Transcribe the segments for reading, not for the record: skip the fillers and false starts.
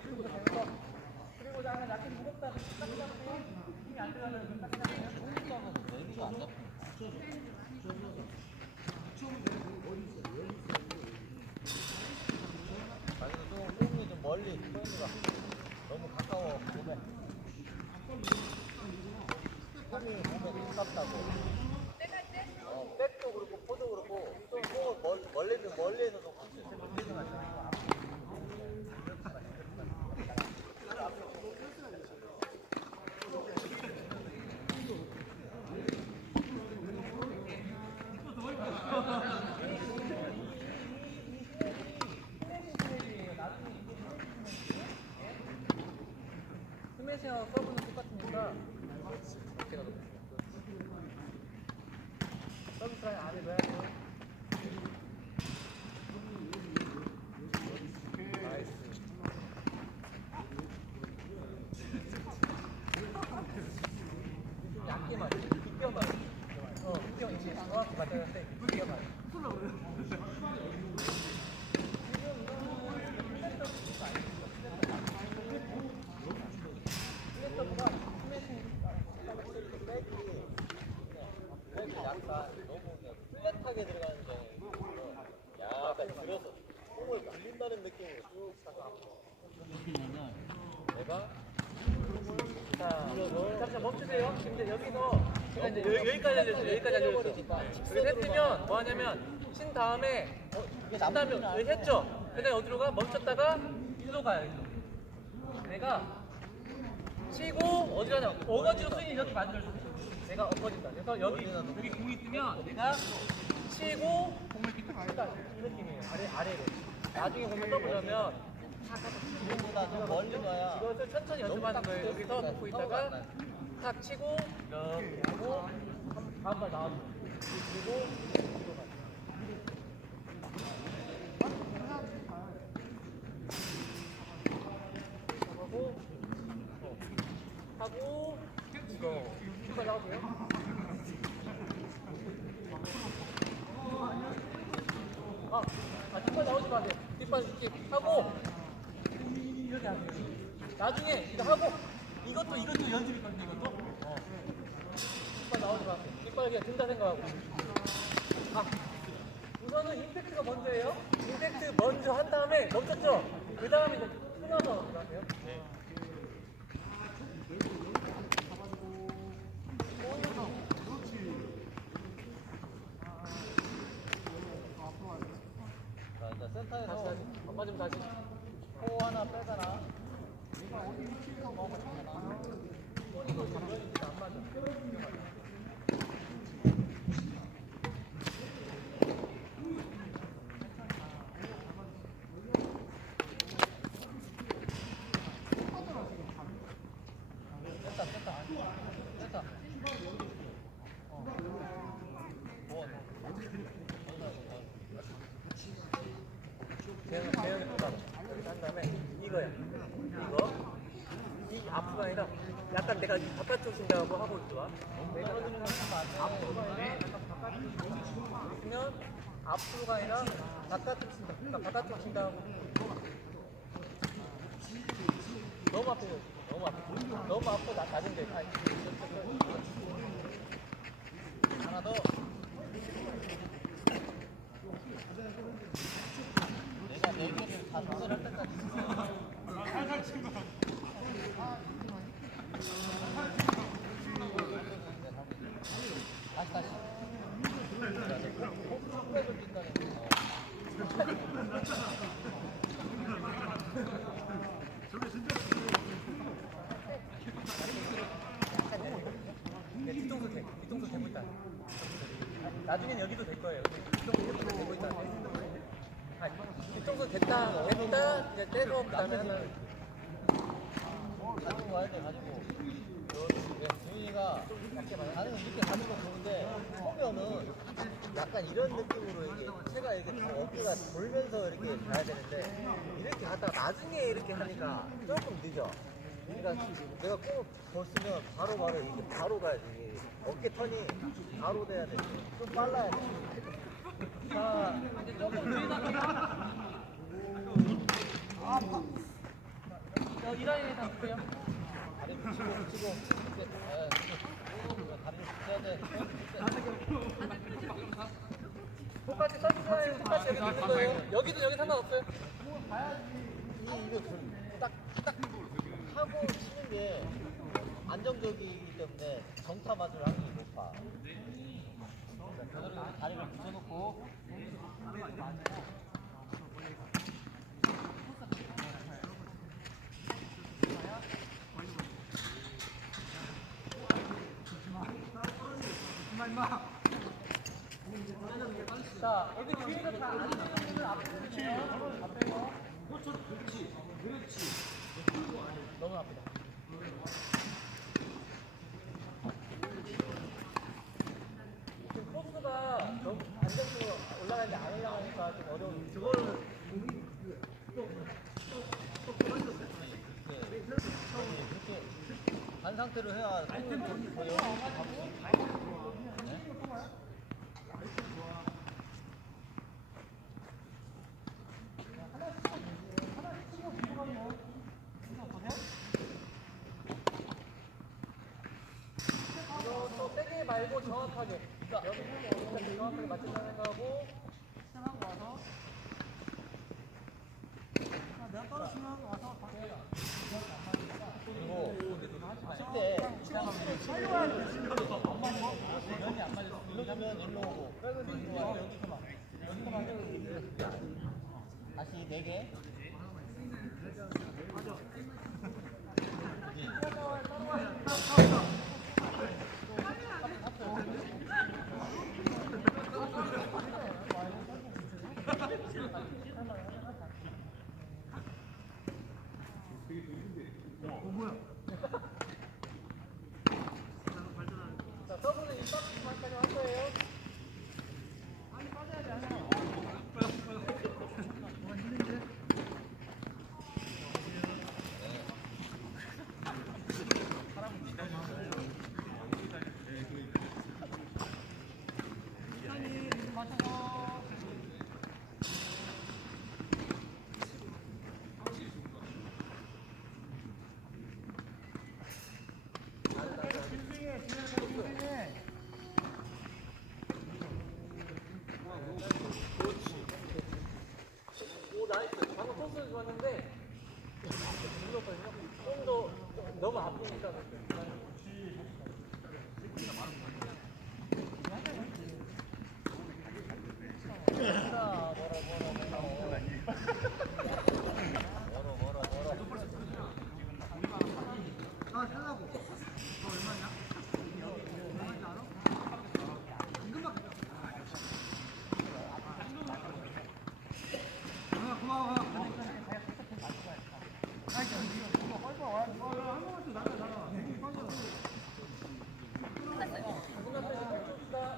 그리고 나는 낮게 무겁다. 딱 잡으세요. 힘이 안 들어가면 딱 잡으세요. 내리가 안 잡혀. 자기도 좀 홈이 좀 멀리 포인트가 너무 가까워 몸에. 홈이 몸에 가깝다고. 백도 그렇고 포도 그렇고 좀 홈을 멀리는 좀 멀리는 하잖아. 스매시와 서브는 똑같으니까 어깨가 높으면 서비스 라인 안에 넣어야 돼요. 나이스. 좀 얇게 말해. 빗겨 말해. 빗겨 이제 정확히 맞아야 돼. 빗겨 말해. 백이 약간 너무 그냥 플랫하게 들어가는 경향이 있어서 약간 들어서 홈을 굴린다는 느낌으로 쭉 차가. 내가 잠시만 멈추세요. 지금 이제 여기서 제가 이제 여기까지 알려줬어요. 여기까지 알려줬어요. 여기서 했으면 뭐 하냐면 친 다음에 여기 했죠. 그 다음에 어디로 가? 멈췄다가 일로 가요. 일로. 내가 치고 어디로 가냐? 어거지로 스윙 이렇게 만들어주세요. 내가 엎어진다. 그래서 여기 공이 있으면 내가 치고 공을 이렇게 딱 이 느낌이에요. 아래로. 나중에 공을 써보려면 지금보다 좀 멀리 가야 이것을 천천히 연습하는 거예요. 여기서 놓고 있다가 탁 치고 이렇게 하고 다음 발 나와줘. 그리고 뒤로 가요. 하고 이거 뒷발 나오세요. 뒷발 나오지 마세요. 뒷발 이렇게 하고 이렇게 하세요. 나중에 이거 하고 이것도 연습이거든요. 이것도. 뒷발 나오지 마세요. 뒷발 그냥 든다 생각하고. 우선은 임팩트가 먼저예요. 임팩트 먼저 한 다음에 멈췄죠. 그 다음에 이제 끊어서 하세요. 자, 일단 센터에서 다시. 안 맞으면 다시. 호 하나 빼잖아. 이거 당연히 안 맞아. 됐다. 대형이 뽑아서 이렇게 한 다음에 이거야. 이거. 이 앞으로가 아니라 약간 내가 이 바깥쪽 생각하고 하고 있어. 내가 앞으로가 아니라 약간 바깥쪽 있으면 앞으로가 아니라 바깥쪽 친다. 그러니까 바깥쪽 친다고. 너무 앞에 너무 앞에 낮은데. 하나 더. 내가 4개를 다 조절할 때까지 살살 치고. 다시. 홈백을 뛴다는 거. 뒤통수 대고 있다. 나중엔 여기도 될 거예요. 뒤통수 대고 있다. 뒤통수 됐다. 이제 떼고 그다음에 하면 가지고 와야 돼, 가지고. 주인이가 가는 이렇게 가는 거 좋은데 보면은 약간 이런 느낌으로 이렇게 채가 이렇게 어깨가 돌면서 이렇게 가야 되는데 이렇게 갔다가 나중에 이렇게 하니까 조금 늦어. 그러니까 내가 꼭 벗으면 바로 이게 바로 가야지. 이게 어깨 턴이 바로 돼야 돼. 좀 빨라야 돼. 자 이제 조금 느리다. 이 라인에다 놓을게요. 다리 붙이고 이제 다리를 붙여야 돼. 똑같이 서비스라인 똑같이 여기 놓는 거예요. 여기도 여기 상관없어요. 이거 딱 하고 치는 게 안정적이기 때문에 정타 맞을 확률이 높아. 그러니까 다리를 붙여놓고 자, 여기 뒤에서 잘안 치면 앞으로 주세요. 앞에서. 너무 아프다. 지금 코스가 너무 안정적으로 올라가는데 안 올라가니까 좀 어려운. 그거를 그렇게 간 상태로 해야 손을 더 여유 있게 잡을 수 있어. 이거 또 세게 말고 정확하게. 그러니까 여기 정확하게 맞춘다 생각하고. 그리고 칠때 일로 주면 일로 오고 일로 와 여기서만 다시 4개 자, 서브는 이 박스만까지 할 거예요. 오, 나이스. 방금 코스 좋았는데, 눌렀거든요. 좀 더, 너무 아프니까.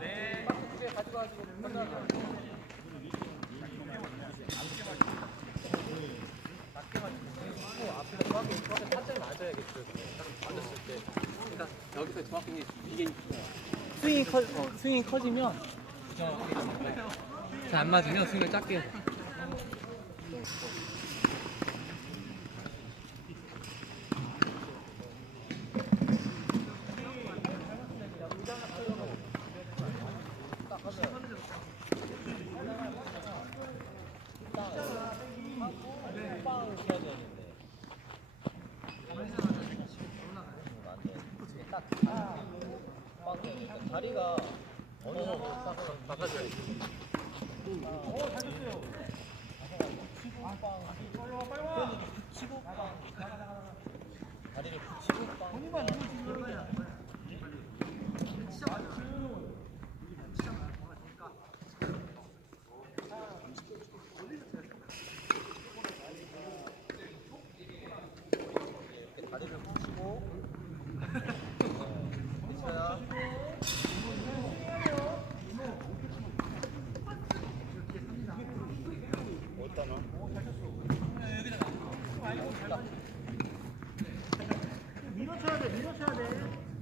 네. 박스 두개 가져가지고 건너가세요. 낮게 맞추고 앞에서 정확히 타점을 맞아야겠죠. 딱 맞았을 때. 그러니까 여기서 정확히 이게 스윙이 커지면 잘 안 맞으면 스윙을 작게 해서. 빵 쳐야 되는데 딱 빵 그러니까 다리가 어느 정도 딱 바꿔줘야지. 붙이고 빵 다리를 붙이고 빵 이렇게 다리를 붙이고 붙여야 어디다 밀어쳐야 돼, 밀어쳐야 돼.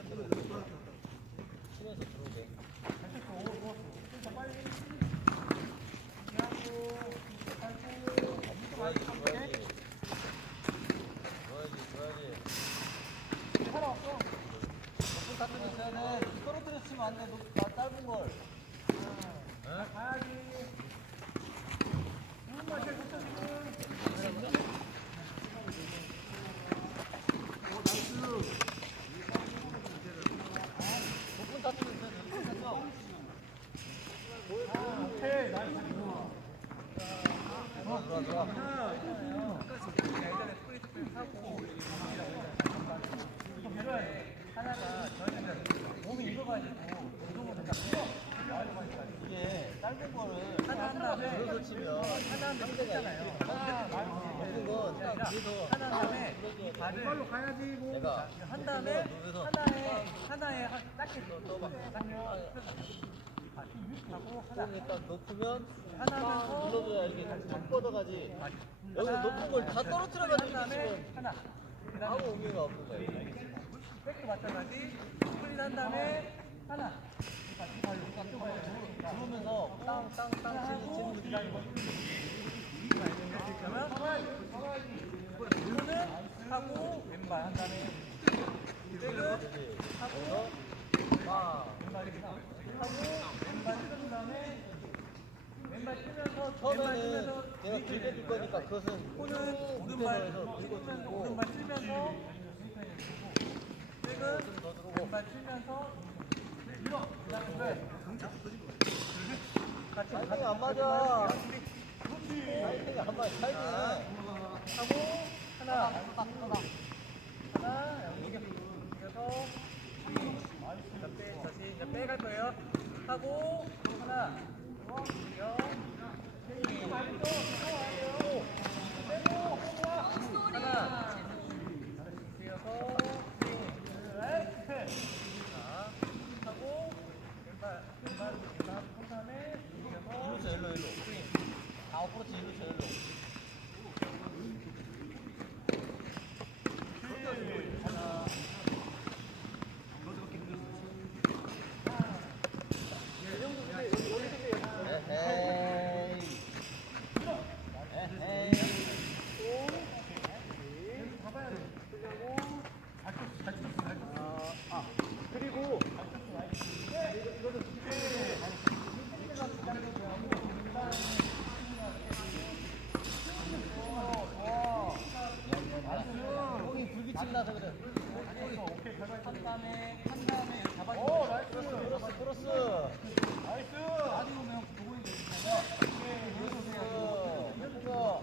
포인트로 치면서 들어오게. 좋아야지, 좋아야지. 좋아야지. 높은 타점이 있어야 돼. 떨어뜨려 치면 안 돼. 짧은 걸. 높은 타점이 있어야 돼. 높은 타점. 좋아. 예전에 스프리트 하고 하나가 저희는 몸이 익어가지고 운동을 다 이게 짧은 거를 하나 한 다음에 들어서 치면 하나 한 다음에 했잖아요. 높은 건딱 위에서 하나 한 다음에 이 발을 가야지 뭐. 내가 한 다음에 누워서 하나에 딱히 떠봐. 하고 하나 일단 높으면 하나 하면서 눌러줘야 이렇게 쭉 뻗어가지. 여기 높은 걸 다 떨어뜨려가지고 한 다음에 치면 하나 아무 의미가 없는 거예요. 백도 마찬가지 스프린 한 다음에 하나 들어오면서 땅땅땅 치는 기다리고. 그러면 이거는 하고 왼발 한 다음에 백은 하고 하고 왼발 치는 다음에 왼발 치면서 처음에는 내가 길게 줄 거니까 그것은 코는 오른발 밑에서 들고 치면서 들고 오른발 치면서 백은 더 들고 왼발 치면서 같이 타이밍 안 맞아. 타이밍 안 맞아. 타이밍. 하고 하나 여기 이어서 다시 빼갈 거예요. 하고 하나 이어 하나 이어서 자 하고 왼발 한 다음에 이어서 일로 아웃코치 일로. 형이 불빛이 나서 그래. 한 다음에 잡아주고 크로스. 높은 거.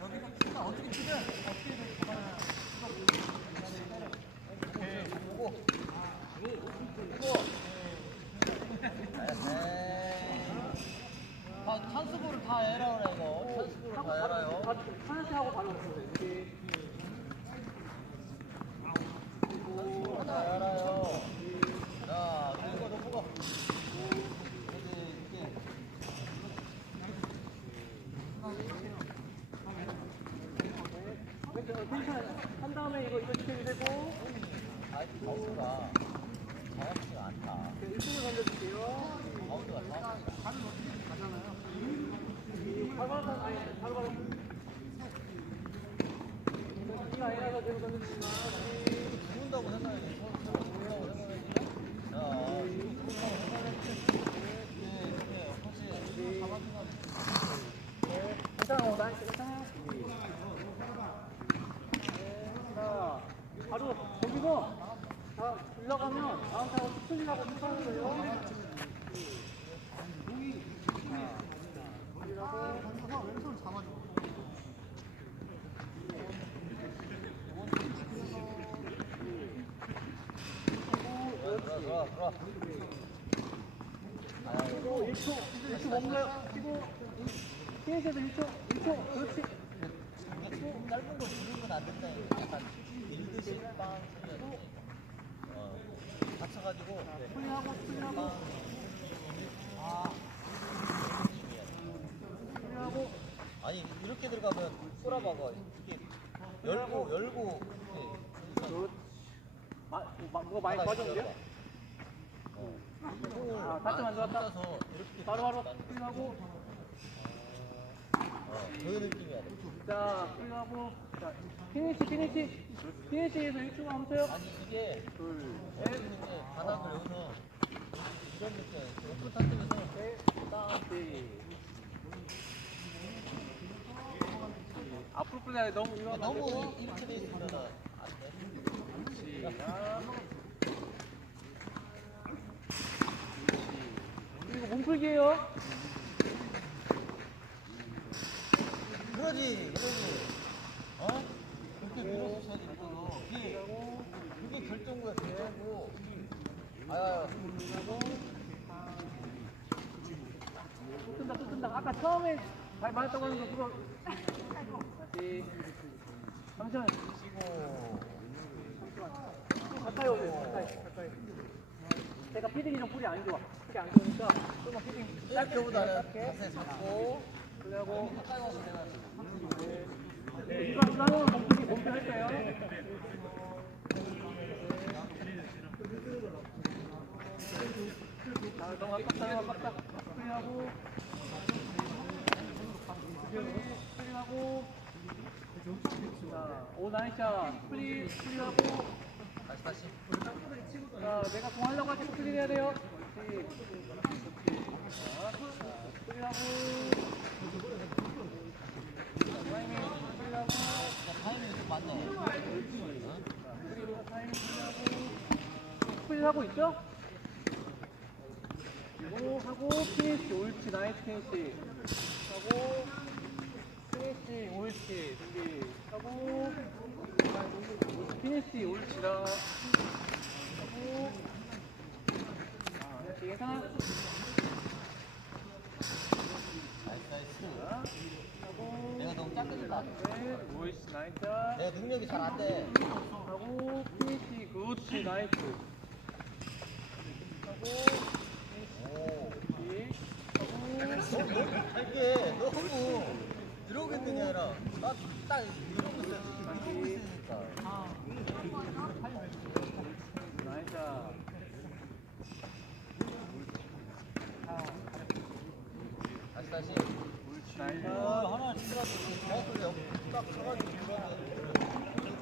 여기서 치가 어떻게 치든 찬스볼을 다 해라 그래 이거. 찬스볼을 다 해라요. 하나씩하고 바로 찬스볼을 다 해라요. 자, 높은 거. 한 다음에 이거 지켜주 되고 가운데가 정확히가 않다. 1등을 던져줄게요. 가운데가 정확히. 바로 이거 아니라서 계속 던져주지만 죽는다고 생각해야지. 죽는다고 생각해야지. 자, 죽는다고 생각해야지. 그렇지. 괜찮아. 자, 바로 거기서 다 올라가면 다음 타고 스프링하고 스파는 거예요. 들어와. 그리고 1초 뭔가요? 치고 피해셔도 1초 그렇지. 짧은 거 주는 건 안 된다. 약간 밀듯이 빵 쳐줘야지. 다쳐가지고. 스프링하고 스프링하고 아. 스프링하고 아니 이렇게 이렇게 들어가면 쏘라봐가 이렇게 열고 뭐가 많이 좋아졌는데요? 아, 다시 만들었다. 이렇게 바로 풀하고 그 느낌이야. 자 풀하고 자 피니시에서 1초 하면서요. 아니 이게 둘셋 있는 게 바닥을 여기서 이런 느낌 오픈 타점에서 앞으로 풀려야 너무 이거 너무 이렇게 돼 있으면 안 돼. 이거 몸풀기예요. 그러지. 어? 그렇게 밀어서 쳐야지 이거. 그게 결정구야 결정구. 아야. 또 뜬다. 아까 처음에 잘 맞았다고 하는 거 그거 다시 잠시만 치고. 가까이 오세요. 가까이. 제가 피딩이 좀 풀이 안 좋아. 풀이 안 좋으니까 조금만 피딩 짧게 짧게보다는 짧게 자세 잡고. 그리고 가까이 와서 내가. 이거는 몸풀기 할게요. 자, 너무 아깝다. 풀이하고 자, 오 나이스샷. 풀이하고 다시. 자, 내가 공 하려고 할 때 풀이 해야 돼요. 그렇지. 자, 풀이하고 타이밍이 좀 맞네. 풀하고 있죠? 그리고 하고 피니시 옳지 나이스 피니시 하고 피니시 옳지 준비 하고 피니시 옳지라 하고 예상 나이스. 하고 내가 너무 작게 준다. 옳지 나이스 내가 능력이 잘 안 돼. 하고 피니시 그렇지 나이스 하고 오. 하고 이게 너무 이러고 있는 게 아니라 딱 이러고 있으니까. 나이스 다시. 나이스 하나 치더라도 정확하게 딱 쳐가지고 들어가야 돼.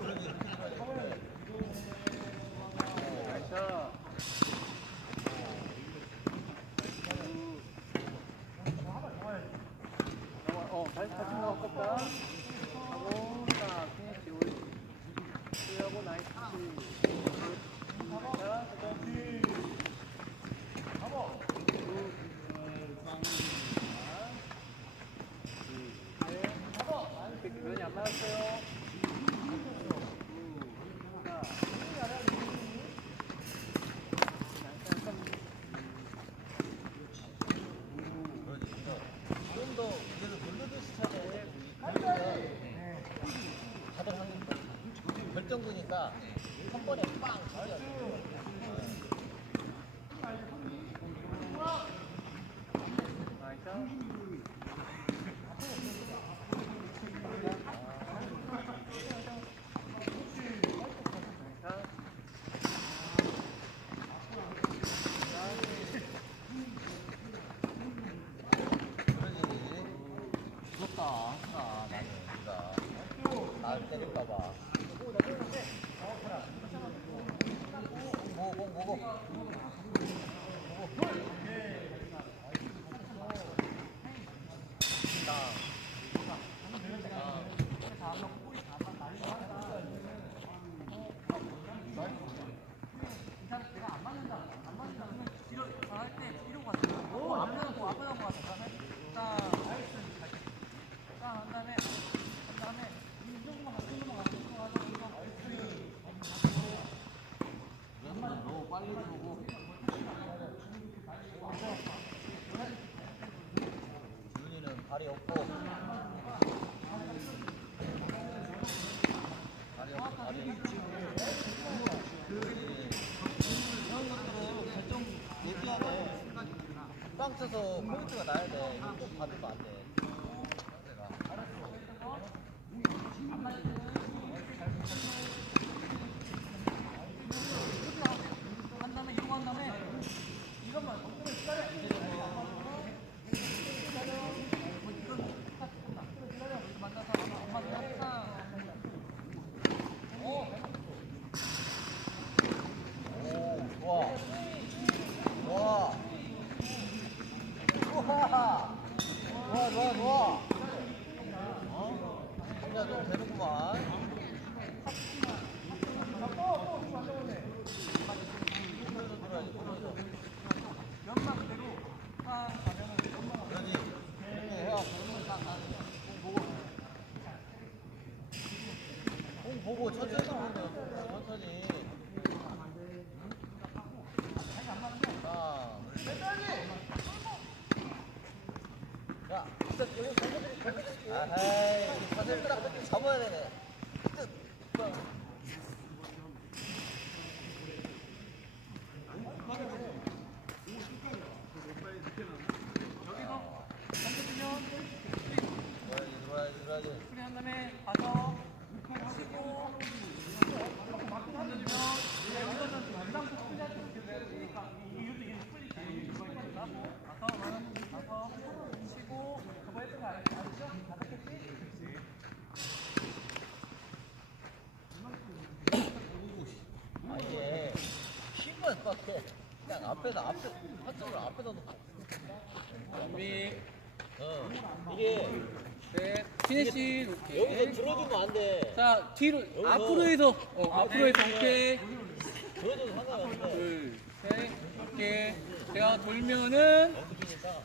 그러지 이렇게 들어가야 돼. 나이스 다시 거 아깝다 하고 자 피니시 옳지 하고 나이스 자 그다음 면이 안 맞았어요. 좀 더 그래도 블루드 스타일에 다들 하는 거 결정구니까 한 번에 빵 쳐야 돼. 무섭다, 나는 네가 나 때릴까봐. 뭐. 너무 빨리 들어오고. 지훈이는 발이 없고. 발이 없고. 이런 것들은 결정 얘기해야 돼. 빵 쳐서 포인트가 나야 돼. 이거 꼭 받으면 안 돼. 상대가. 보고 천천히 보면 천천히. 야, 진짜 여기 건드리지. 아하이, 사슬들하고 잡아야 되네. 들어야지. 수비 한 다음에 가서 치고 던져주면 이거는 원상수 수비한테 되니까 이것도 풀리니까 가서 치고 그거 했던 거 알죠? 알았겠지? 아, 이게 힘만 빡해. 그냥 앞에다 한쪽으로 앞에다 놓고. 준비 이게 피니시 여기서 들어주면 안 돼. 자 뒤로 여기서. 앞으로 해서 앞으로 해서 오케이 들어줘도 상관없는데. 둘셋 오케이 제가 돌면은 엉키니까.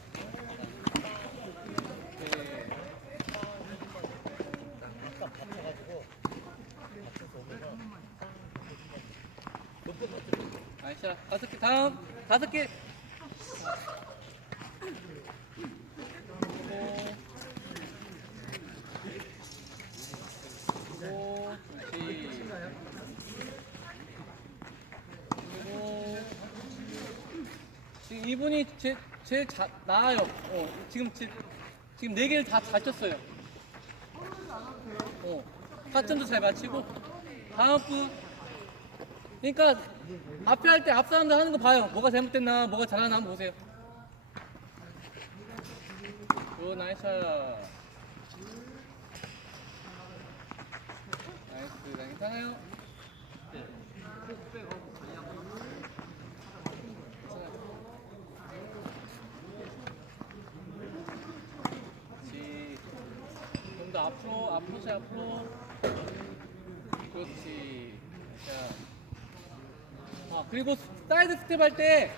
약간 받쳐가지고 받쳐서 오면은 높은 것들. 아이샤 5개 다음 5개 지금 이분이 제일 나아요. 지금 4개를 다 잘 쳤어요. 타점도 잘 맞히고 다음 분. 그러니까 앞에 할 때 앞 사람들 하는 거 봐요. 뭐가 잘못됐나, 뭐가 잘하나 한번 보세요. 오 나이스. 나이스, 나 괜찮아요? 그렇지. 좀 더 앞으로 그렇지. 자. 그리고 사이드 스텝 할 때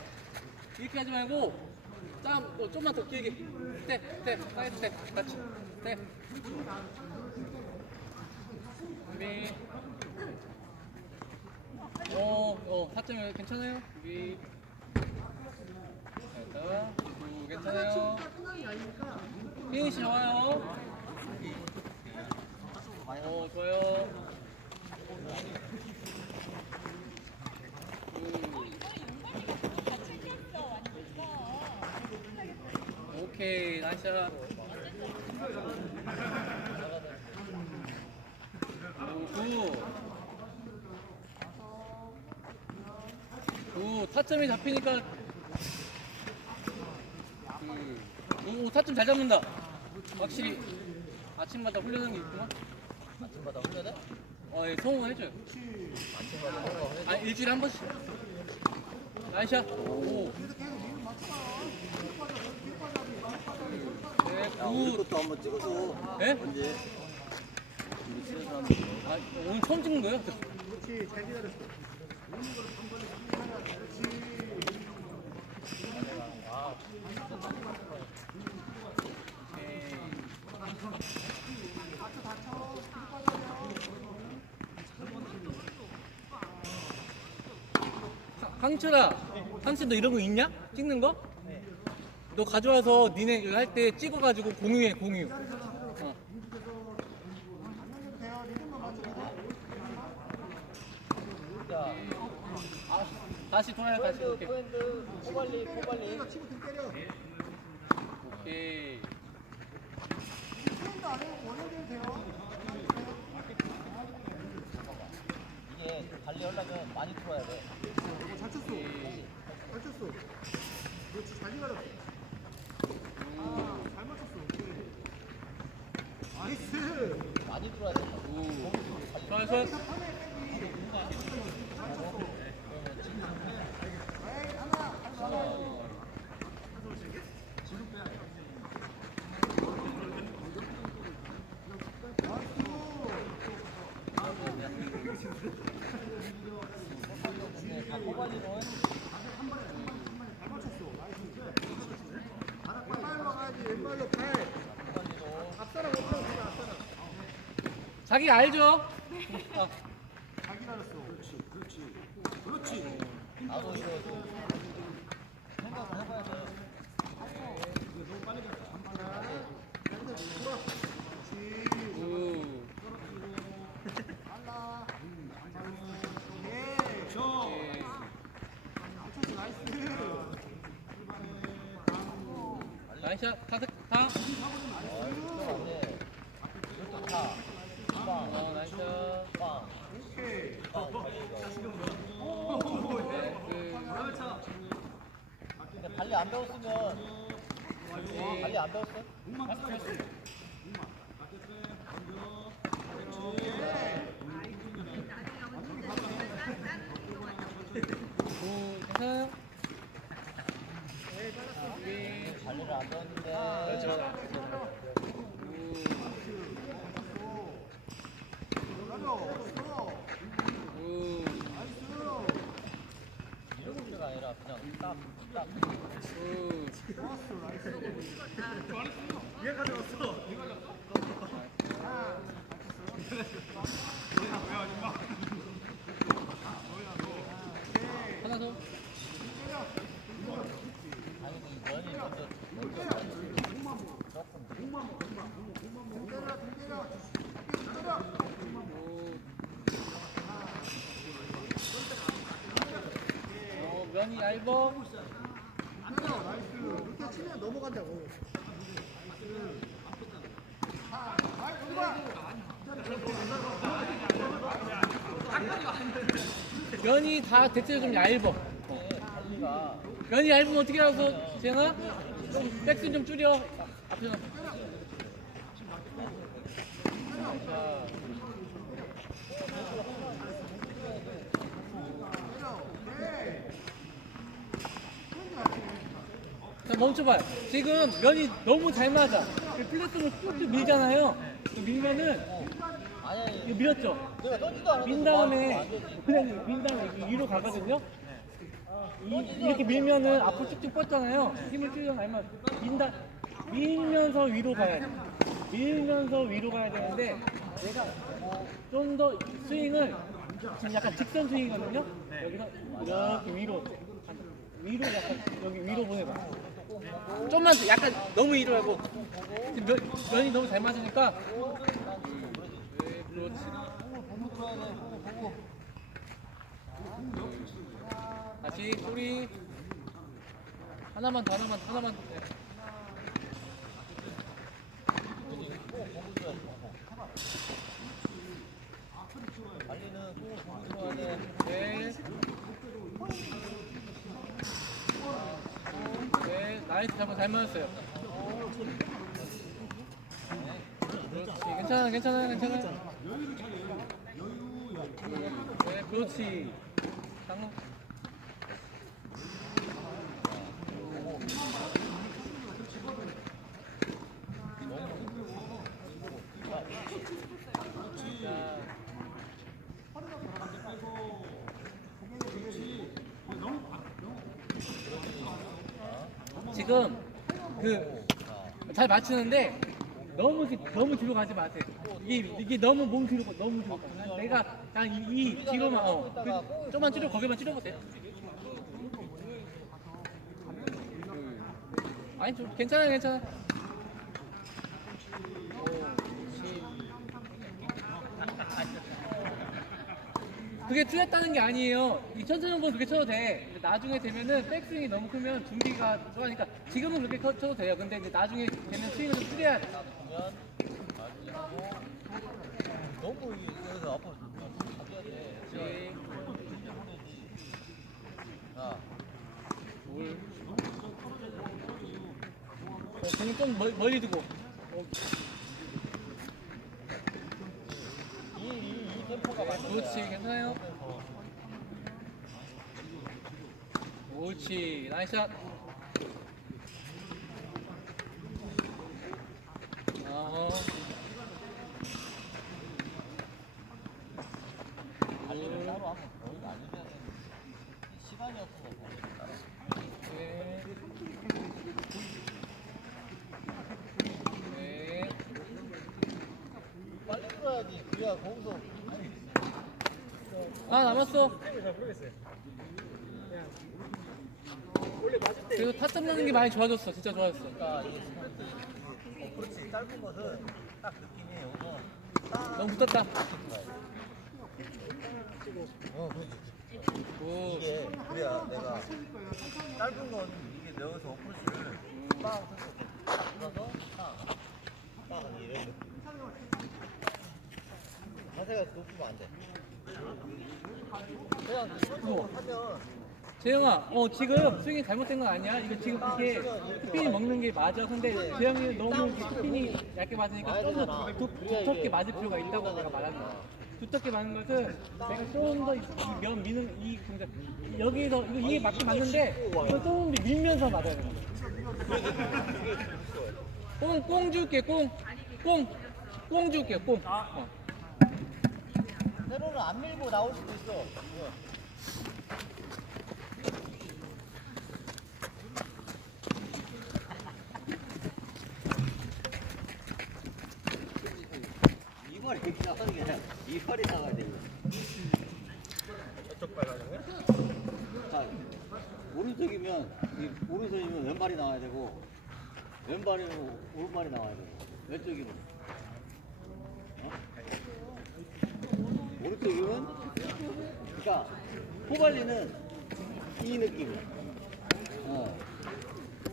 이렇게 하지 말고 좀만 더 길게 스텝 사이드 스텝 같이 스텝 준비 타점이 괜찮아요? 준비 됐다 괜찮아요 피니시 좋아요 좋아요 오케이 나이스 오 타점이 잡히니까 오 타점 잘 잡는다 확실히 아침마다 훈련하는 게 있구나 아침마다 훈련해? 예, 성우가 해줘요 아침마다 훈련. 아 일주일에 한 번씩 나이샷 오 야, 우리 것도 한번 찍어줘. 네? 언제? 오늘 처음 찍는 거예요? 황철아, 한씨 너 이런 거 있냐? 찍는 거? 너 가져와서 니네 할 때 찍어가지고 공유해 공유. 자, 다시 돌아요 다시. 오케이. 포핸드, 코발리. 오케이. 이게 관리하려면 많이 풀어야 돼. 잘 쳤어. 잘 쳤어. 그렇지, 잘 기다렸어. 잘 맞췄어. 나이스. 많이 풀어야 돼. 좋아요 좋아요. 코발리로 왼발로 가야지, 왼발로 발. 앞사람 없다고, 앞사람. 자기 알죠? 아, 잘 기다렸어. 그렇지, 그렇지. 그렇지. 나도 이거 좀 생각을 해봐야 돼. 이거 너무 빨리 갔다. 돌아. 그렇지. 우. 빨라. 예, 저. 맞췄어, 나이스. 나이샷, 카드, 다. 안 돼. 이것도 다. 빵, 나이샷. 빵, 오케이. 빵. 근데 발리 안 배웠으면 발리 안 배웠어? 오, 괜찮아요? 발리를 안 배웠는데. 우. 이런 문제가 아니라 그냥 딱. 우. 얘 가져왔어. 하나 더. 아니, 이 면이 먼저 면이 얇어. 나이스. 이렇게 치면 넘어간다고. 면이 다 대체로 좀 얇어. 발리가 면이 얇으면 어떻게 알아서 재현아? 좀 백스 좀 줄여. 앞에 좀. 자 멈춰봐. 지금 면이 너무 잘 맞아. 플랫폼을 쭉쭉 밀잖아요. 밀면은 아니 이거 밀었죠. 내가 던지도 않았는데 민 다음에 그냥 민 다음에 이렇게 위로 가거든요. 이렇게 밀면은 앞으로 쭉쭉 뻗잖아요. 힘을 줄여서 알면 밀면서 위로 가야 돼. 밀면서 위로 가야 되는데 내가 좀 더 스윙을 지금 약간 직선 스윙이거든요. 여기서 이렇게 위로 약간 여기 위로 보내봐. 좀만 더 약간 너무 위로 하고 지금 면이 너무 잘 맞으니까. 네, 그렇지. 보고 들어야 돼. 보고. 다시 소리 하나만 더. 네. 발리는 꼭 보고 들어야 돼. 네. 네, 나이스 잡아 잘 맞았어요. 그렇지, 괜찮아. 네, 그렇지. 장로. 자. 지금 그 잘 맞추는데 너무 뒤로 가지 마세요. 이게 너무 몸 뒤로 너무 뒤로 가. 내가 그냥 이 뒤로만 좀만 줄여 거기만 줄여보세요. 아니 좀 괜찮아. 그게 틀렸다는 게 아니에요. 이 천천히 한번 그렇게 쳐도 돼. 근데 나중에 되면은 백스윙이 너무 크면 준비가 좋아하니까 지금은 그렇게 쳐도 돼요. 근데 이제 나중에 되면 스윙을 좀 줄여야 돼. 보면 발리하고 너무 이게 그래서 앞으로 잡혀야 돼. 그렇지. 자, 뭘. 공을 좀 멀리 두고. 이 템포가 맞는 거야. 그렇지, 괜찮아요. 옳지, 나이스 샷. 발리를 따로 하면 거의 안 이겨야 되는데 시간이 없어서 거의 따로. 네. 네. 빨리 들어야지. 우리가 거기서 아 남았어. 잘 모르겠어요. 그냥 원래 맞을 때 그리고 타점 넣는 게 많이 좋아졌어. 진짜 좋아졌어. 그러니까 이게 스프린트 그렇지 짧은 것은 딱 느낌이 오고 너무 붙었다. 그렇지. 오. 이게 그래야 내가 짧은 건 이게 여기서 어프로치를 빵 들어서 빵 이런 느낌. 자세가 높으면 안 돼. 그냥 기본적으로 하면 재영아, 지금 스윙이 잘못된 건 아니야. 이거 지금 이게 스핀이 먹는 게 맞아. 근데 재영이 너무 스핀이 얇게 맞으니까 좀 더 두텁게 맞을 필요가 있다고 내가 말한 거야. 두텁게 맞는 것은 내가 좀 더 면 미는 이 동작 여기서 이게 맞긴 맞는데 이거 조금 더 밀면서 맞아야 돼. 꽁 줄게 꽁 줄게 꽁. 때로는 안 밀고 나올 수도 있어. 이발이 이렇게 나가는 게 아니라 이발이 나가야 돼. 저쪽 발라는 자, 오른쪽이면 오른손이면 왼발이 나와야 되고 왼발이면 오른발이 나와야 되고 왼쪽이면 오른쪽이면 그러니까 호발리는 이 느낌이야.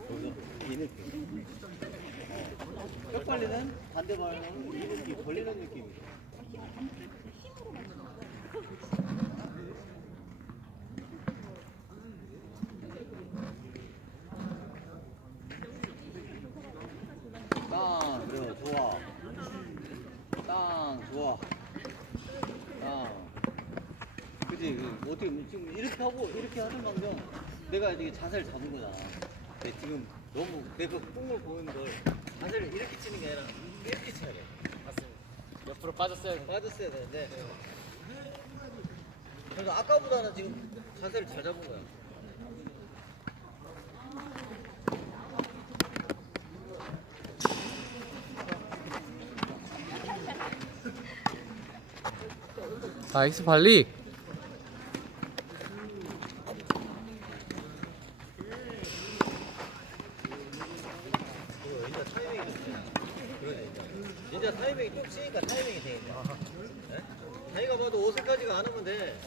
그래서 이 느낌. 뼈발리는 반대 발은 이 느낌 벌리는 느낌이야. 땅 그래 좋아. 땅 좋아. 땅. 그치 어떻게 지금 이렇게 하고 이렇게 하는 방정 내가 이게 자세를 잡은 거잖아. 근데 지금 너무 내가 뽕을 보는 걸 자세를 이렇게 치는 게 아니라 이렇게 쳐야 돼. 맞습니다. 옆으로 빠졌어요. 빠졌어야 되는데. 그래서 아까보다는 지금 자세를 잘 잡은 거야. 나이스 발리. 진짜 타이밍이 좋지. 그러지 진짜 타이밍이 쭉 치니까 타이밍이 돼 있네. 네? 자기가 봐도 어색하지가 않으면 돼.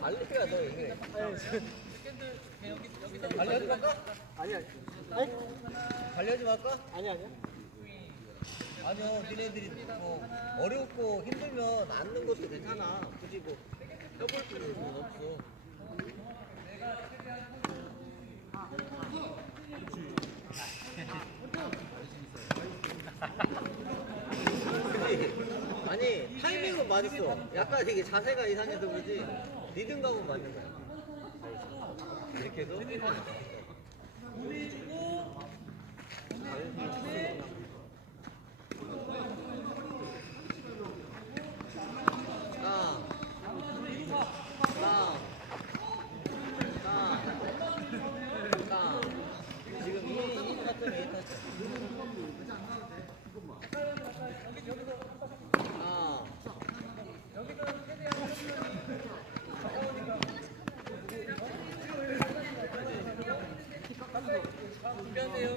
발리가 더 이게. 발리하지 말까? 아니야. 발리하지 말까? 아니야. 아니요, 니네들이 뭐 어렵고 힘들면 앉는 것도 괜찮아. 굳이 뭐 해볼 필요는 없어. 그치? 아니 타이밍은 맞았어. 약간 이게 자세가 이상해서 그렇지 리듬감은 맞는 거야. 이렇게 해서 지금 이 타점 A 타점. 준비하세요.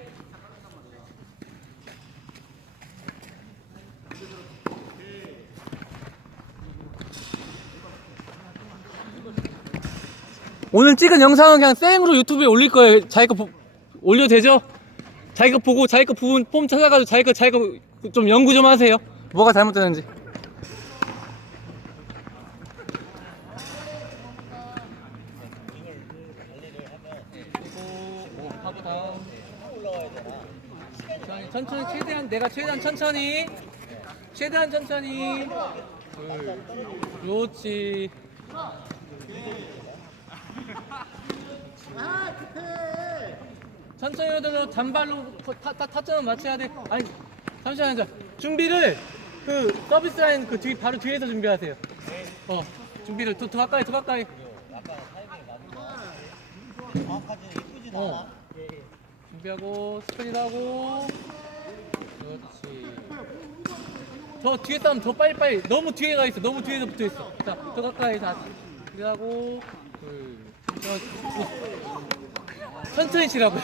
오늘 찍은 영상은 그냥 생으로 유튜브에 올릴 거예요. 자기 거 올려도 되죠? 자기 거 보고 자기 거 부분 폼 찾아가지고 자기 거 좀 연구 좀 하세요. 뭐가 잘못됐는지. 그리고 하고 다음 올라가야 되나? 천천히 최대한 천천히 그렇지. 천천히 해도 단발로 타점을 맞춰야 돼. 아니 잠시만요. 준비를 그 서비스 라인 그 뒤 바로 뒤에서 준비하세요. 준비를 더 가까이. 약간 타이밍이 맞는 거. 정확하지는 이쁘지 보진 어. 않아. 준비하고 스프릿하고 그렇지. 더 뒤에 싸움 더 빨리빨리. 너무 뒤에 가 있어. 너무 뒤에서 붙어 있어. 자, 더 가까이 다. 스프릿하고 천천히 치라고요.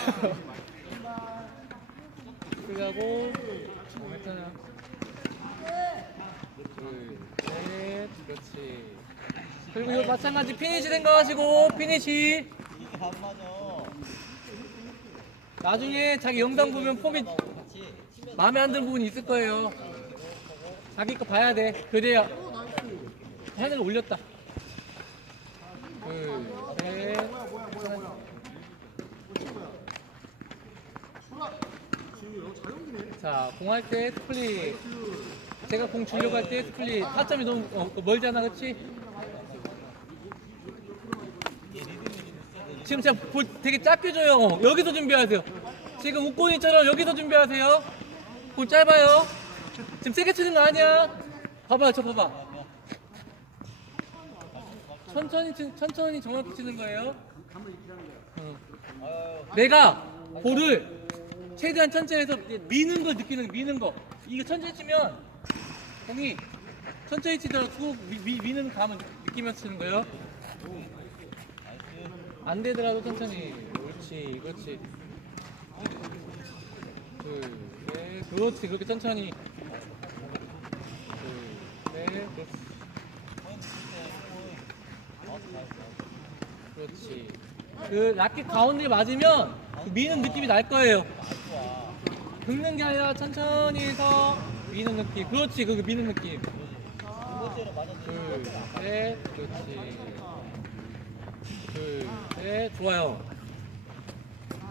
스프릿하고 괜찮아. 셋, 그렇지. 그리고 이거 마찬가지 피니시 생각하시고 피니시. 이게 안 맞아. 나중에 자기 영상 보면 폼이 같이 마음에 안 드는 부분이 있을 거예요. 자기 거 봐야 돼. 그래야 하늘을 올렸다. 셋. 자, 공 할 때 스플릿. 제가 공 주려고 할 때 스플릿. 타점이 너무 멀잖아, 그렇지? 지금 제가 볼 되게 작게 줘요. 여기서 준비하세요. 지금 웃고이처럼 여기서 준비하세요. 볼 짧아요. 지금 세게 치는 거 아니야. 봐봐요, 저 봐봐. 천천히 정확히 치는 거예요. 내가 볼을 최대한 천천히 해서 미는 거 느끼는 거, 미는 거. 이거 천천히 치면 공이 천천히 치더라도 쭉 미는 감을 느끼면서 치는 거예요. 안 되더라도 천천히. 옳지, 그렇지. 그렇지, 그렇게 천천히. 그렇지. 그렇지. 그 라켓 가운데 맞으면 그 미는 느낌이 날 거예요. 긁는 게 아니라 천천히 해서 미는 느낌. 그렇지, 그 미는 느낌. 그렇지. 좋아요.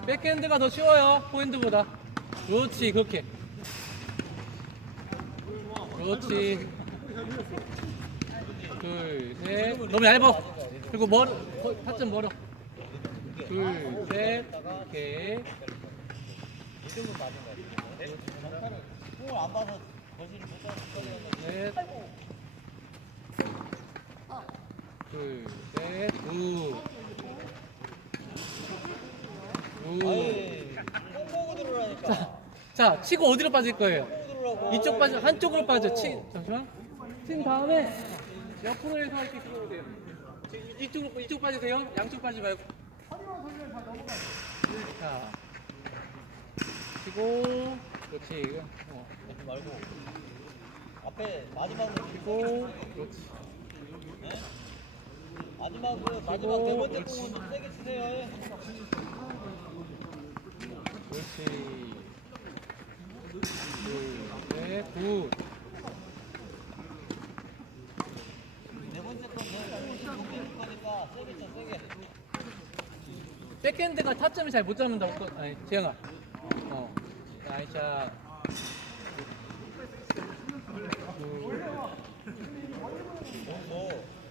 백핸드가 더 쉬워요, 포핸드보다. 그렇지, 그렇게. 그렇지. 너무 얇아. 그리고 타점 멀어. 오케이. 이름은 맞은 거 같아. 공을 안 봐서 거실을 못 잡는 셋. 공 보고 들어오라니까. 자, 치고 어디로 빠질 거예요? 보고 들어오라고. 이쪽 빠져, 한쪽으로 빠져. 잠시만. 친 다음에 옆으로 해서 이렇게 들어오세요. 이쪽 빠지세요. 양쪽 빠지지 말고. 자, 치고, 그렇지. 하지 말고. 앞에 마지막으로 치고, 그렇지. 마지막 네 번째 공은 좀 세게 치세요. 그렇지. 굿. 네 번째 건 내가 공일 거니까 세게 쳐 세게. 백핸드가 타점을 잘 못 잡는다고. 아니, 재영아. 나이샷.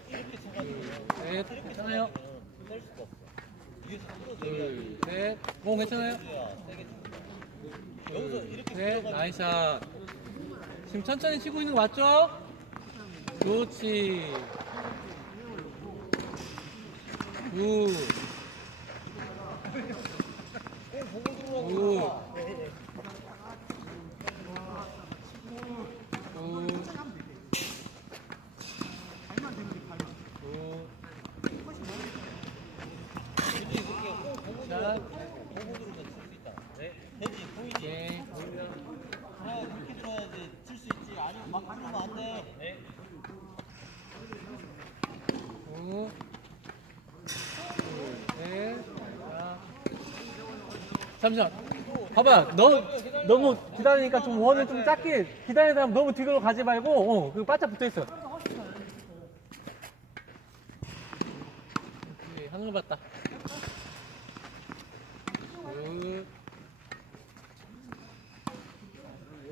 이렇게 쳐가지고 괜찮아요. 뺄 수가 없어. 이게 자꾸 세게 셋. 괜찮아요. 해야 세게 쳐. 여기서 이렇게 셋. 나이샷. 지금 천천히 치고 있는 거 맞죠? 그렇지. 굿. 보고 들어오라고. 굿. 근데 이렇게 꼭 보고 자. 보고 들으면 칠 수 있다. 네? 되지 보이지? 오케이. 그래 그렇게 들어야지 칠 수 있지. 아니면 막 들으면 안 돼. 네. 굿. 셋. 자. 잠시만. 봐봐. 너무 기다리니까 좀 원을 좀 작게 기다리는 사람 너무 뒤로 가지 말고, 그리고 바짝 붙어 있어. 오케이, 하늘 봤다.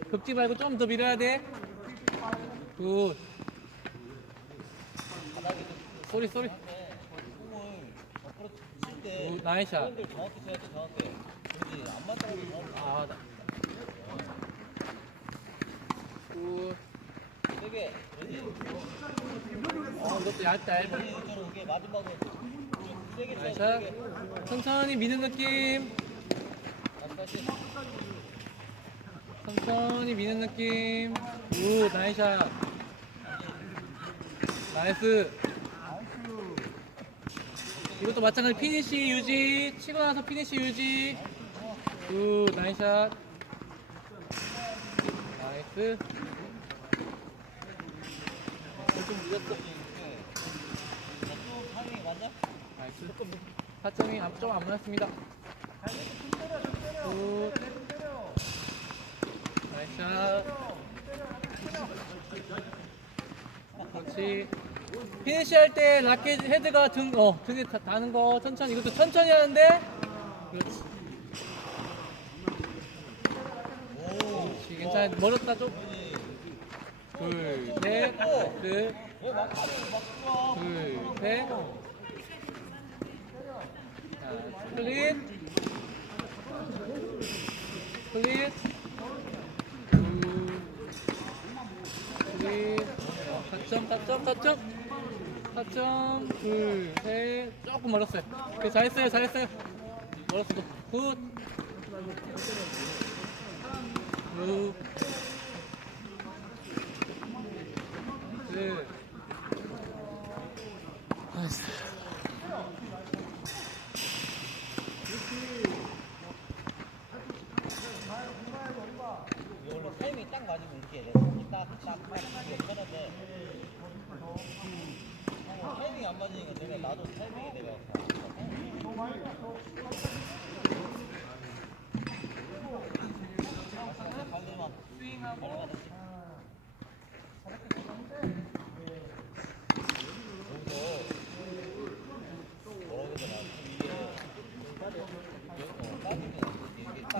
긁지 말고 좀 더 밀어야 돼. 굿. 쏘리. 공을 앞으로 칠때 굿, 나이샷. 사람들 정확히 쳐야 돼 정확히. 그렇지 안 맞다고 정확히. 아, 굿. 세게. 그렇지. 이것도 얇다. 이처럼 이게 마지막으로 쭉 세게 쳐. 나이샷. 세게. 천천히 미는 느낌. 다시. 천천히 미는 느낌. 오, 나이샷. 나이스. 이것도 마찬가지 피니시 유지. 치고 나서 피니시 유지. 오, 나이샷. 나이스. 좀 늦었어. 좀 타이밍이 맞냐? 나이스. 4점이 앞점 안 맞았습니다. 굿. 나이스샷. 그렇지. 피니시 할 때 라켓 헤드가 등에 닿는 거 천천히. 이것도 천천히 하는데. 그렇지. 그렇지. 괜찮아. 멀었다 좀. 둘, 셋. 나이스. 왜 막고 둘, 셋. 자, 클릿. 클릿. 클릿. 4점. 4점. 둘, 셋. 조금 멀었어요. 오케이, 잘했어요. 멀었어. 굿. 굿. 네. 나이스. 이걸로 타이밍 딱 맞으면 이렇게 돼. 딱딱딱 이게 편한데 타이밍이 안 맞으니까 내가 나도 타이밍이 내가 발리만 스윙하고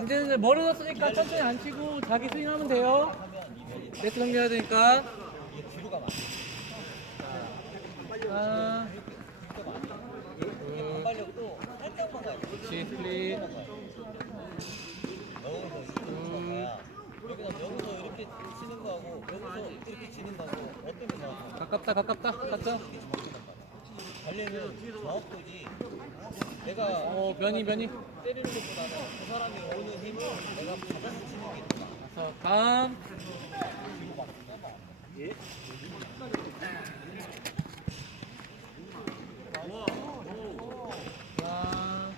이제는 멀어졌으니까 천천히 안 치고 자기 스윙하면 돼요. 네트 정리해야 되니까. 이게 뒤로 가면 하나, 이게 반발력도 살짝만 가야 돼. 그렇지, 스플릿. 여기서 이렇게 치는 거하고 여기서 이렇게 치는 거하고 어떤 게 나아? 가깝다. 갔죠? 달리면 정확도지. 내가 면이. 때리는 것보다는 그 사람이 오는 힘을 내가 받아서 치는 게 있구나. 가서 감. 뒤로 막 빼봐. 감.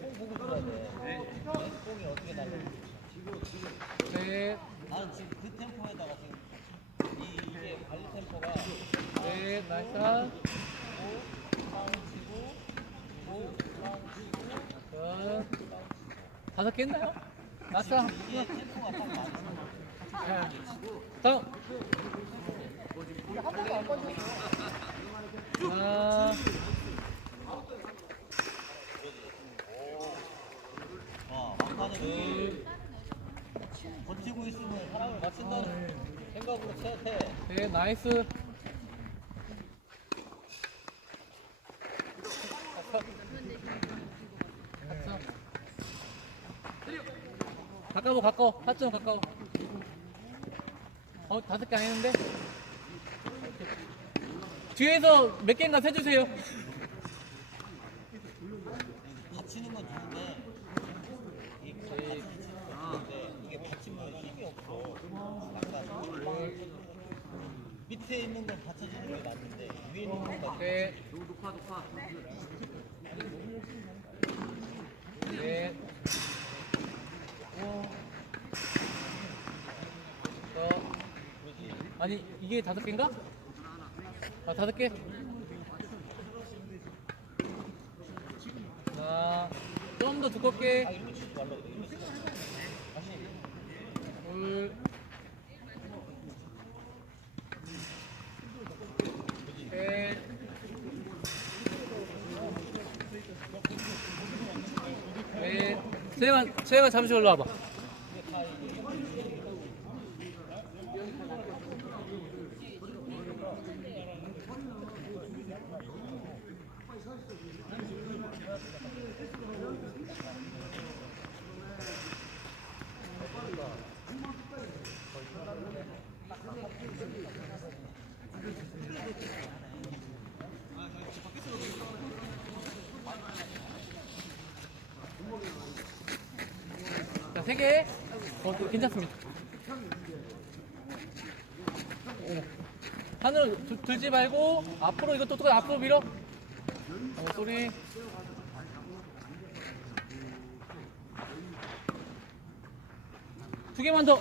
공 보고 들어야 돼. 공이 어떻게 날라오는지. 셋, 나는 지금 그 템포에다가 지금 이게 발리 템포가 넷, 나이스. 5개 했나요? 나이스. 이게 템포가 딱 맞아. 다음. 하나, 막판에 버티고 있으면 사람을 맞춘다는 생각으로 쳐야 돼. 셋, 나이스. 가까워. 4점 가까워. 5개 안 했는데? 뒤에서 몇 개인가 세주세요. 받치는 건 좋은데 이게 받치는 건 좋은데 이게 받치면 힘이 없어. 약간 밑에 있는 건 받쳐주는 게 맞는데 위에 있는 건 받쳐. 셋, 넷, 아니 이게 5개인가? 5개? 하나, 좀 더 두껍게. 이렇게 치지 말라고 그래. 이렇게 치지 말라고. 다시. 둘, 셋, 넷. 세영아 잠시 올라 와봐. 3개. 괜찮습니다. 하늘을 들지 말고 앞으로 이거 또 앞으로 밀어. 소리. 두 개만 더.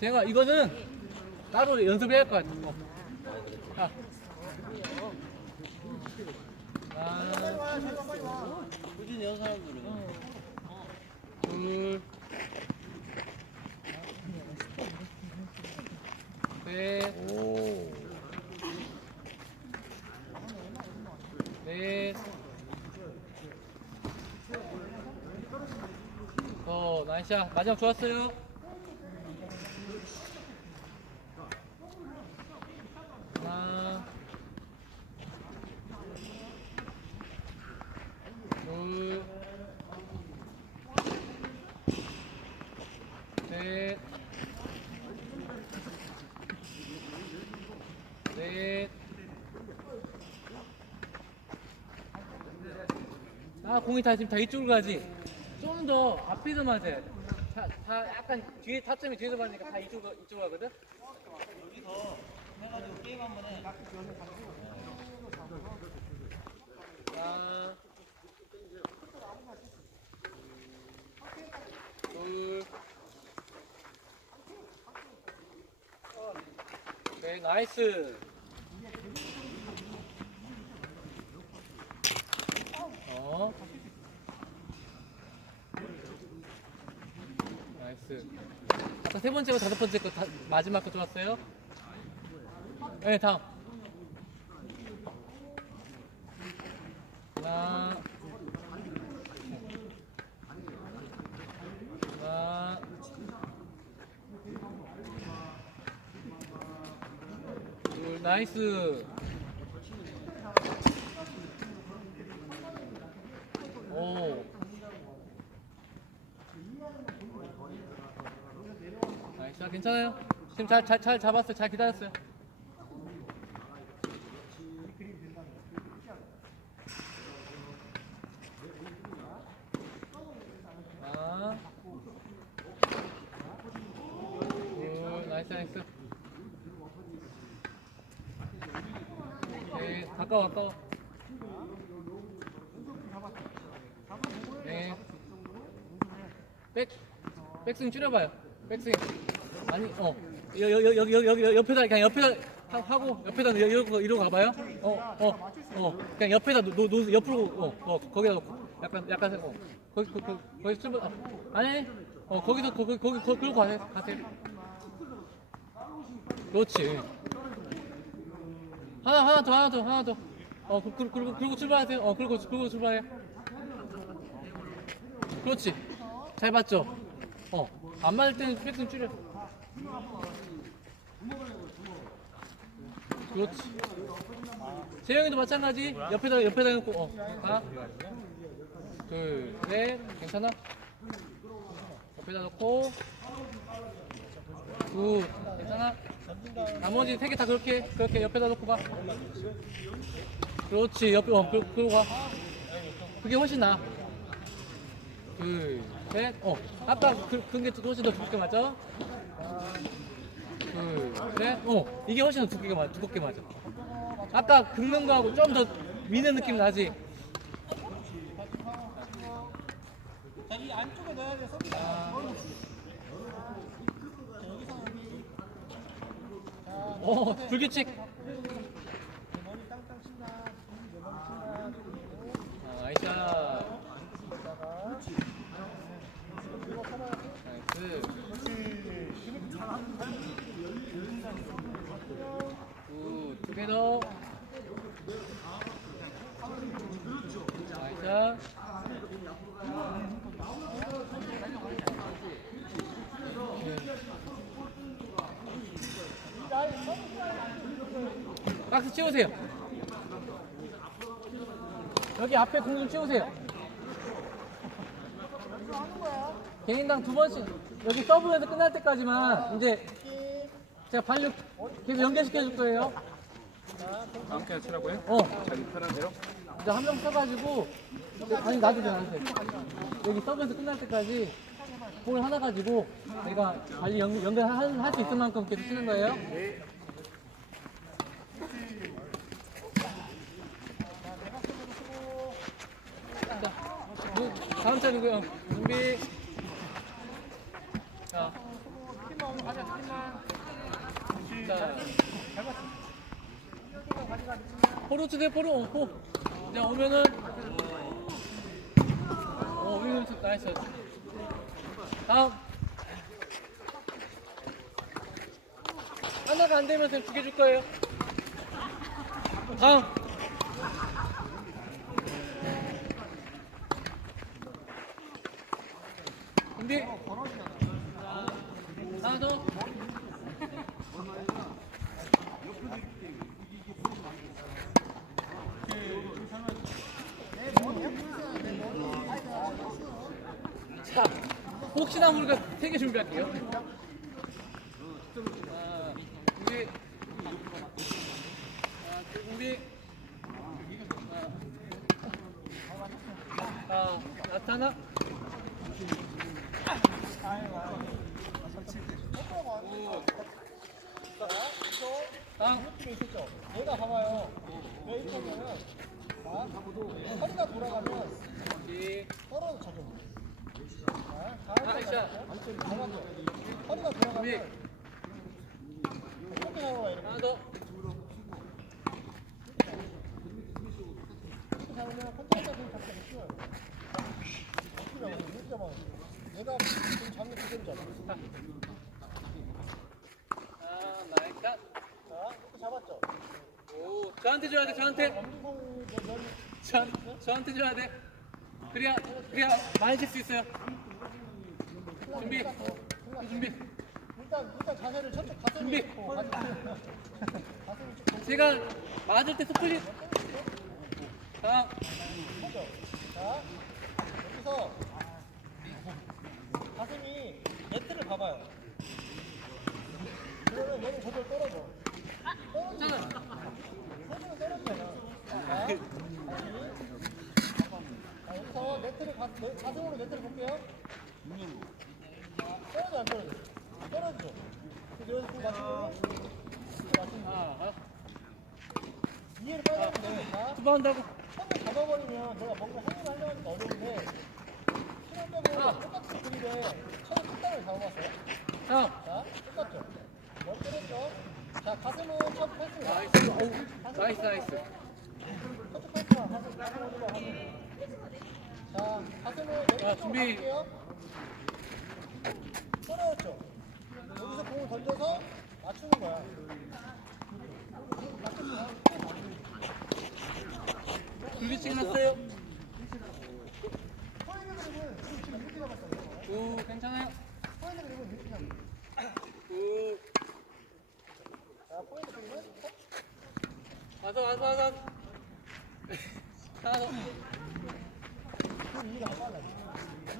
제가 이거는 따로 연습을 해야 할 것 같아. 자. 꾸준히 한 사람들은 둘, 셋, 오. 넷, 나이스샷. 마지막 좋았어요. 하나, 둘, 셋, 넷. 공이 지금 다 이쪽으로 가지. 좀 더 앞에서 맞아야 돼. 다 약간 뒤에 타점이 뒤에서 맞으니까 다 이쪽으로 가거든. 여기서 해가지고 게임 한번 해. 하나, 둘, 네, 나이스. 나이스. 아까 세 번째고 다섯 번째 거 마지막 거 좋았어요? 네, 다음. 하나, 둘, 나이스. 오. 나이스. 괜찮아요. 지금 잘 잡았어요. 잘 기다렸어요. 하나, 둘, 나이스. 네, 가까워. 네. 백스윙 줄여봐요. 백스윙. 아니, 여기 옆에다 그냥 옆에다 하고 옆에다 이러고 가봐요. 그냥 옆에다 옆으로 거기다 놓고 약간 거기 출발. 아니, 거기서 거기 그러고 가세요. 그렇지. 하나 더. 그리고 출발하세요. 그리고 출발해. 그렇지. 잘 봤죠? 안 맞을 때는 백스윙 줄여. 그렇지. 재영이도 마찬가지. 옆에다 놓고 하나, 둘, 셋. 괜찮아? 옆에다 놓고 굿. 괜찮아? 나머지 세 개 다 그렇게 옆에다 놓고 가. 그렇지. 그러고 가. 그게 훨씬 나아. 둘, 셋. 아까 그게 훨씬 더 두껍게 맞아? 둘, 셋. 이게 훨씬 더 두껍게 맞아. 아까 긁는 거하고 좀 더 미는 느낌 나지? 자, 이 안쪽에 넣어야 돼, 서비스. 불규칙. 머리 땅땅 친다. 머리 친다. 나이스. 나이스. 굿. 두 개 더. 나이스. 박스 치우세요. 여기 앞에 공 좀 치우세요. 개인당 2번씩. 여기 서브에서 끝날 때까지만 이제 제가 발력 계속 연결시켜 줄 거예요. 아무렇게나 치라고요? 자기 편한 대로? 이제 한 명 써가지고 아니 놔도 돼 나한테 여기 서브에서 끝날 때까지 볼 하나 가지고 내가 관리 연결할 수 있을 만큼 계속 치는 거예요. 자, 다음 차례고요. 준비. 자, 자, 포로 주세요. 포로. 포. 자, 오면은 윙 나이스. 다음. 하나가 안 되면 두 개 줄 거예요. 다음. 준비. 하나 더. 자, 혹시나 모르니까 3개 준비할게요. 준비. 준비. 나타나. 이렇게 있었죠. 얘가 봐봐요. 왜 이렇게 하냐면, 허리가 돌아가면 준비. 떨어져 줘. 액션. 허리가 돌아가면 이렇게 잡아봐. 이렇게 하나 더. 잡으면 컨트롤 잡으면 잡기가 쉬워요. 이렇게 잡아. 얘가 지금 잡는 그대로 잡아. 나이스. 자, 이렇게 잡았죠. 오, 저한테 줘야 돼. 저한테. 엄지성이 저한테 줘야 돼. 그래야 많이 칠 수 있어요. 준비. 준비. 일단 자세를 저쪽 가슴이 준비. 있고 가슴이 쭉 제가 맞을 때 스플릿. 자, 보죠. 자, 여기서 가슴이 네트를 봐봐요. 그러면 얘는 저절 떨어져. 떨어지잖아. 서준은 떨어지잖아. 자, 여기서 네트를 가슴으로 네트를 볼게요. 떨어져 안 떨어져? 떨어지죠. 그래서 여기서 그 맞추고 이해를 빨리 하면 돼요. 자, 두번 한다고. 손을 잡아버리면 내가 뭔가 행위를 하려고 하니까 어려운데 실험적으로 똑같은 그립에 손을 끝단을 잡아봤어요. 자, 똑같죠? 넓게 했죠? 자, 가슴은 첫 패스. 나이스. 오, 나이스. 첫 패스만 가슴 어디로 하고. 자, 가슴을 자, 준비. 갈게요. 떨어졌죠? 여기서 공을 던져서 맞추는 거야. 맞겠어요? 둘리씩 났어요. 포인트 그립은 지금 이렇게 잡았어요. 오, 괜찮아요. 포인트 그립은 이렇게 잡았어요. 오, 자, 포인트 그립은 와서. 하나 더. 이해가 안 빨라요.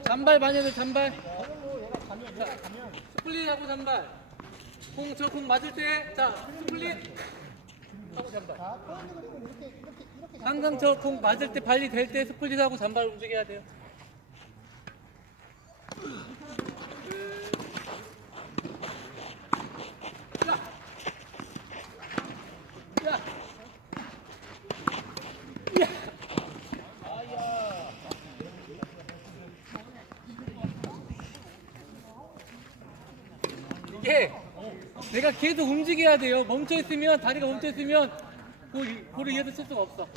잔발 많이 해도 잔발. 저걸로 얘가 가면 스플릿하고 잔발. 저 공 맞을 때, 자, 스플릿 하고 잔발. 자, 포인트 그립은 이렇게 항상 저 공 맞을 때 발이 될 때 스플릿하고 잔발 움직여야 돼요. 야. 이게 내가 계속 움직여야 돼요. 멈춰 있으면 다리가 멈춰 있으면 볼을 이어서 칠 수가 없어.